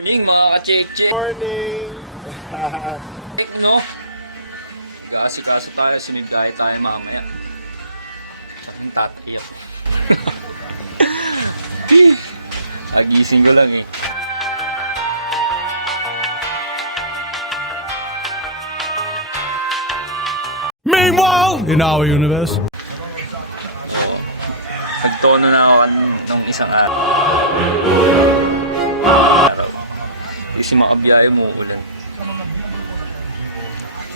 Morning mga ka-check-check. Morning! No? Gasi-kasi tayo, sinigay tayo mamaya. Ang tatayo. Agising ko lang eh. Meanwhile, in our universe. Nagtono na ako ng isang araw. Kasi mga biyahe mo ulan.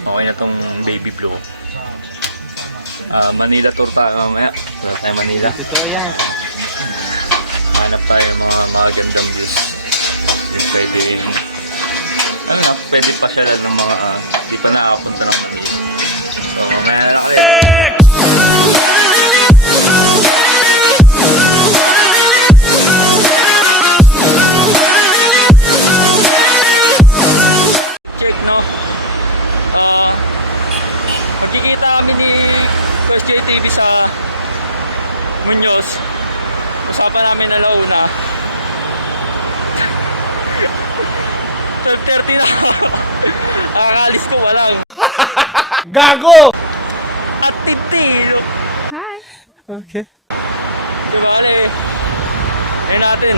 Okay na tong baby blue. Manila tour tayo mamaya. Punta tayo Manila. Totoo yan. Hanap tayo ng mga magandang views. Yung pwede yung... pwede pasyalan ng mga... di pa nakakapunta ng Manila. So mamaya na kayo. TV sa Muñoz. Usapan namin na launa. 12:30 na. Akakalis ko walang. Gago! At titil. Hi. Okay. Tumali. Ngayon natin.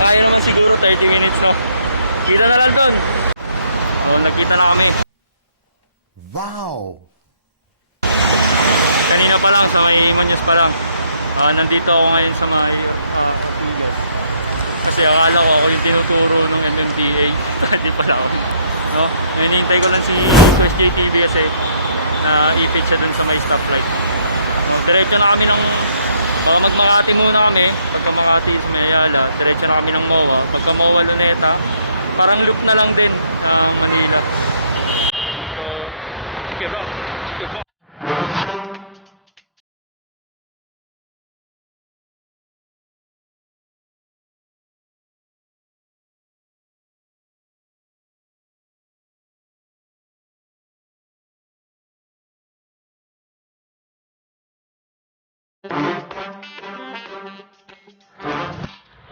Kaya naman siguro 30 minutes no. Kita na lang doon. So, nagkita na kami. Wow! Kanina pa lang, sa may Muñoz pa lang. Nandito ako ngayon sa may Muñoz. Kasi akala ko ako yung tinuturo ng MMDA. Hindi pala ako. No? Hinihintay ko lang si First JTV kasi ipit siya dun sa may stoplight. Diretso na kami ng... Magmakati muna kami. Pagka Makati, Mayala. Diretso na kami ng MOA. Pagka MOA Luneta, parang loop na lang din Manila. So, sige bro. Sige bro.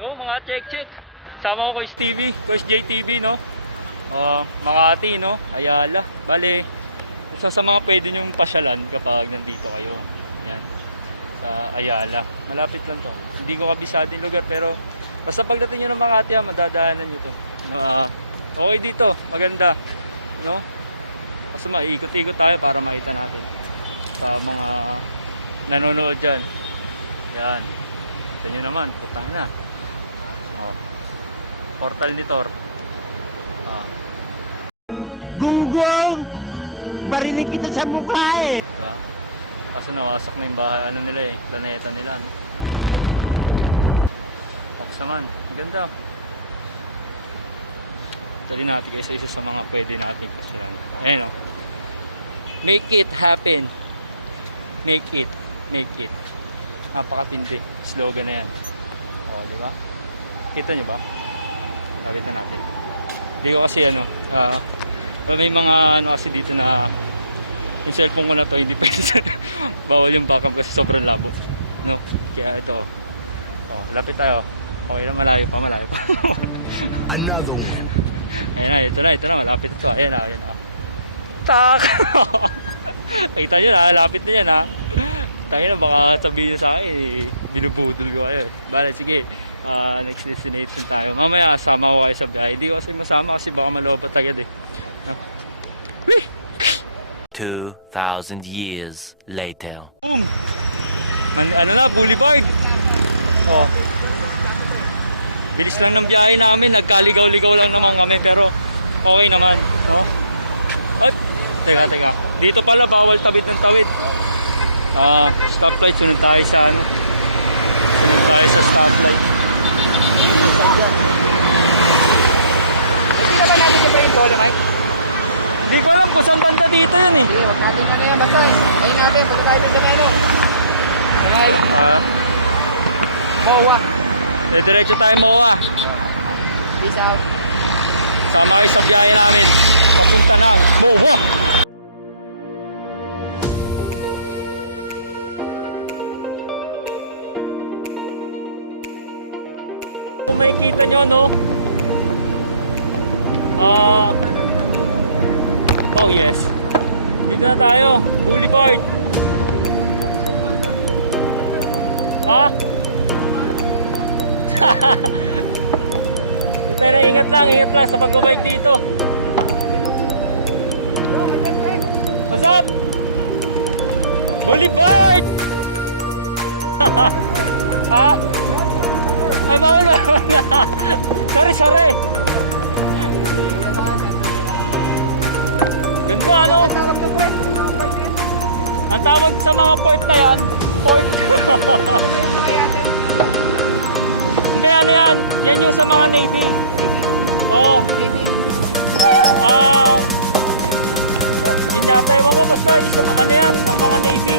So mga check-check, sama ko Coach TV, Coach JTV no. Makati no, Ayala. Bale, isa sa mga pwede nyong pasyalan kapag nandito kayo. Yan. Sa Ayala. Malapit lang to. Hindi ko kabisado yung lugar pero basta pagdating nyo ng Makati madadaanan nyo to. Okay dito, maganda. No? Kasi maikot-ikot tayo para makita natin mga nanonood dyan. Yan. Ito nyo naman, putang na. Portal ni Tor. Gunggong! Barinig kita sa mukha eh! Diba? Kaso nawasak na yung bahay, nila eh, planeta nila. No? Tapos naman, ganda. Tali natin isa-isa sa mga pwede natin kasi. Ayun o. Make it happen. Make it. Make it. Napakatindi. Slogan na yan. O, di ba? Kita nyo ba? Nakita natin. Hindi ko kasi may mga kasi dito na yung cellphone ko na to, hindi pwede. Bawal yung backup kasi sobrang labo. No? Kaya ito. Lapit tayo. Okay na, malayo pa. Another one. Ayan na, ito na, malapit ito. Ayan na. Tak! Kita nyo na, lapit na yan ha. Tayo na, baka sabihin sa akin, binuputol ko kayo. Bale, sige, next destination tayo. Mamaya, sama ko kayo sa biyahe. Hindi ko kasi masama kasi baka malobat agad eh. 2,000 years later. Ano na, boulevard. Oh. Bilis lang ng biyahe namin, nagkaligaw-ligaw lang naman kami, pero okay naman. No? Ay, teka. Dito pala, bawal tawid ng tawid. Stoplight, sunod tayo sa ano. Sunod tayo sa stoplight. Hindi ba natin yung brain ball, man? Di ko alam kung saan banda dito yan eh. Sige, wag natin ano yan, basta eh. Ayun natin, punta tayo sa menu. Kamay. Mowa. Diretso tayo mo nga. Peace out. Sama kayo sa biyahe namin. Ito na. Mowa! Kung makikita nyo, no? tayo sa pag-bike dito. What's up? Holy bird! Ha? Ano na? Sorry, sorry. Ganito ano? Ang tawag sa mga port na yan, port. Yan, yan. Yan yung sa mga Navy. Oo, Navy. Sinabi ko kung mas pwede sa mga yan, mga Navy.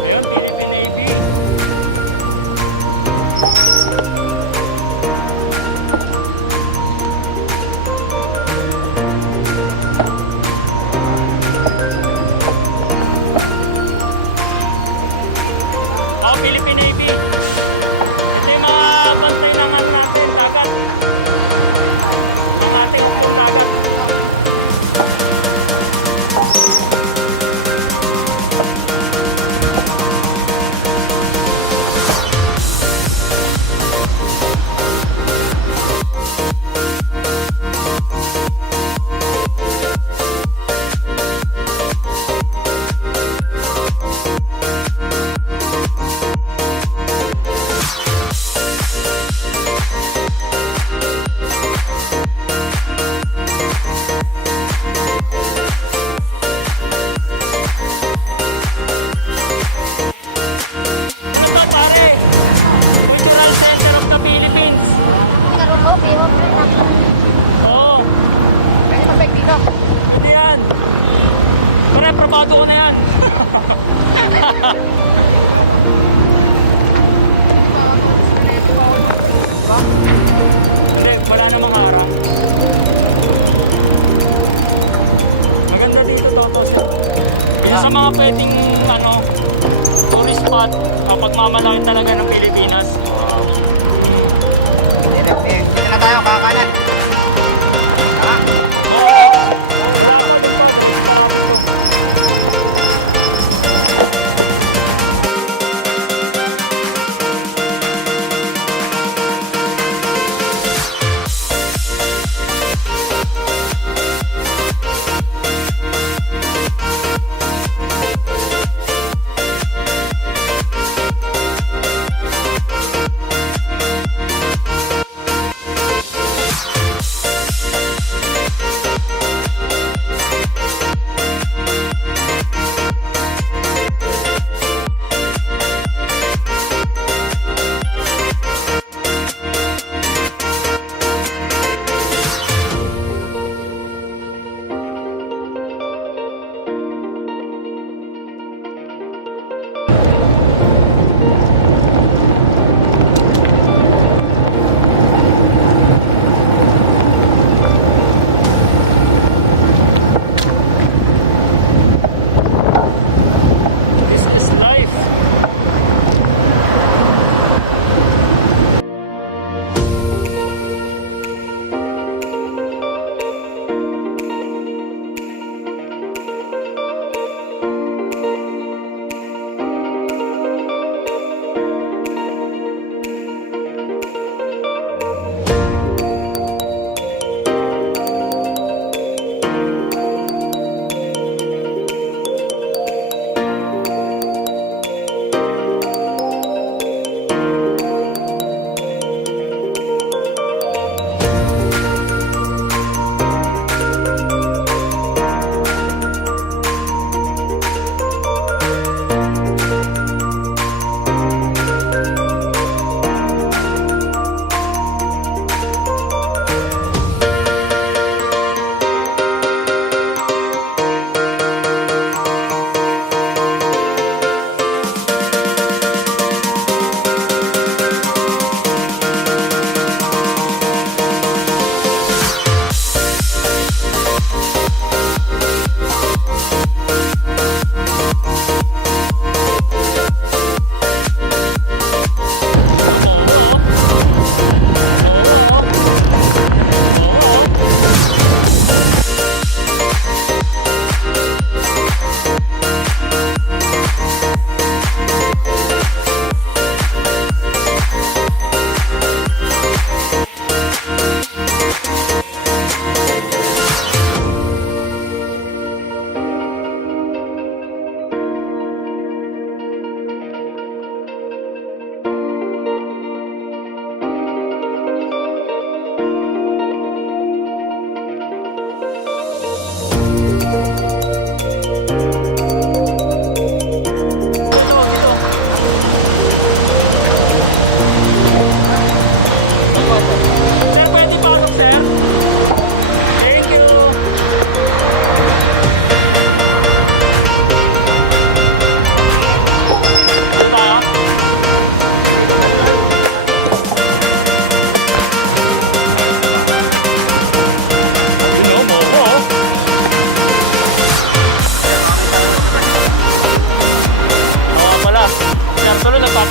Ayun, Philippine Navy. Oh, Philippine Navy. Ito yung mga bantay ng ano natin, dagat. Ang ating dagat. Ano to, pare? Cultural Center of the Philippines. Oo. Pwede mag-bike dito. Ano yan? Pare, probado ko na yan. Hindi, wala namang harang. Maganda dito, Totos. Isa sa mga pwedeng, tourist spot kapag mamalaki talaga ng Pilipinas. Dito na tayo, kakanan. Ha?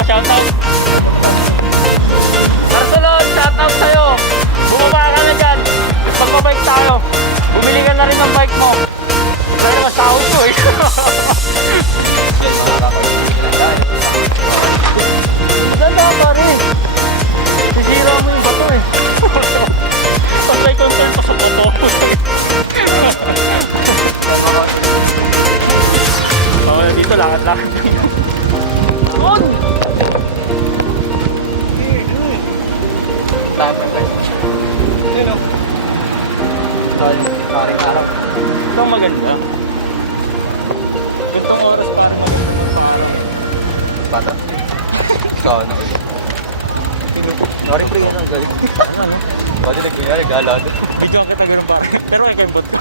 shoutout. Barcelona, shoutout sa'yo. Bumaba ka na dyan. Magpabike tayo. Bumili ka na rin ng bike mo. Pero mas tao ko eh. Ganda pa rin. Sisira mo yung bato eh. Pasay concern pa sa bato. Okay, dito lakad-lakad. Doon! Tapos tayo. Yun o. Karing araw. Ito ang maganda. Gantong oras para mag-parang. Bata. Ikaw na. Sorry pre, ano galing? Ano? Bakit nagkunyari, galado. Video ang kita ganun parang. Pero ikaw yung bot ko.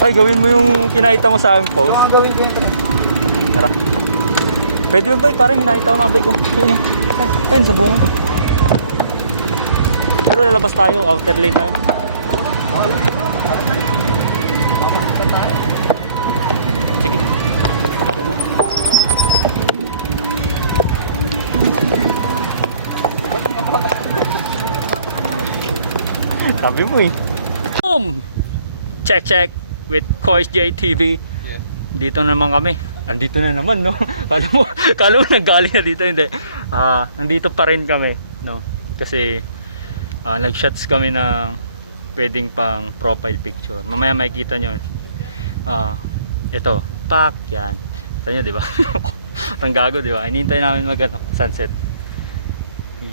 Ay, gawin mo yung kinaita mo sa akin po. Ito nga gawin ko yan. Pwede mo ba yung parang kinaita mo natin ko? Ayun, sa buwan. Pero lalabas tayo, after late tayo. Mamakita tayo. Sabi mo eh. Check check with Coach J TV. Yeah. Dito naman kami. Nandito na naman, no? Kala mo nanggaling na dito, hindi. Nandito pa rin kami, no? Kasi nag-shots kami na pwedeng pang profile picture. Mamaya makikita nyo. Ito, pak, yan. Sa nyo, di ba? Ang gago, di ba? Hinihintay namin sunset.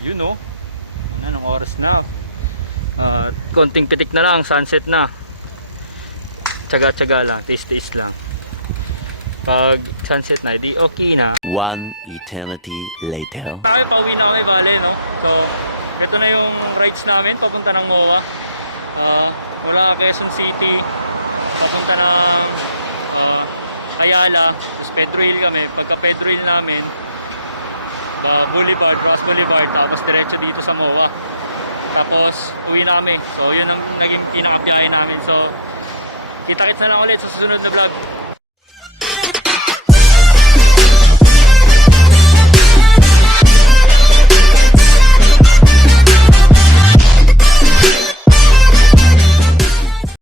Yun, no? Anong oras na? Konting pitik na lang, sunset na. Tsaga-tsaga lang, taste lang. Pag sunset na, di okay na. One eternity later. Tayo, pauwi na kami, bale, no? So, ito na yung rides namin, papunta ng MOA. Mula Quezon City, papunta ng Ayala, tapos Pedro Hill kami. Pagka Pedro Hill namin, Boulevard, Ross Boulevard, tapos diretso dito sa MOA. Tapos, uwi na kami. So, yun ang naging pinakabiyahe namin. So, kita-kits na lang ulit sa susunod na vlog.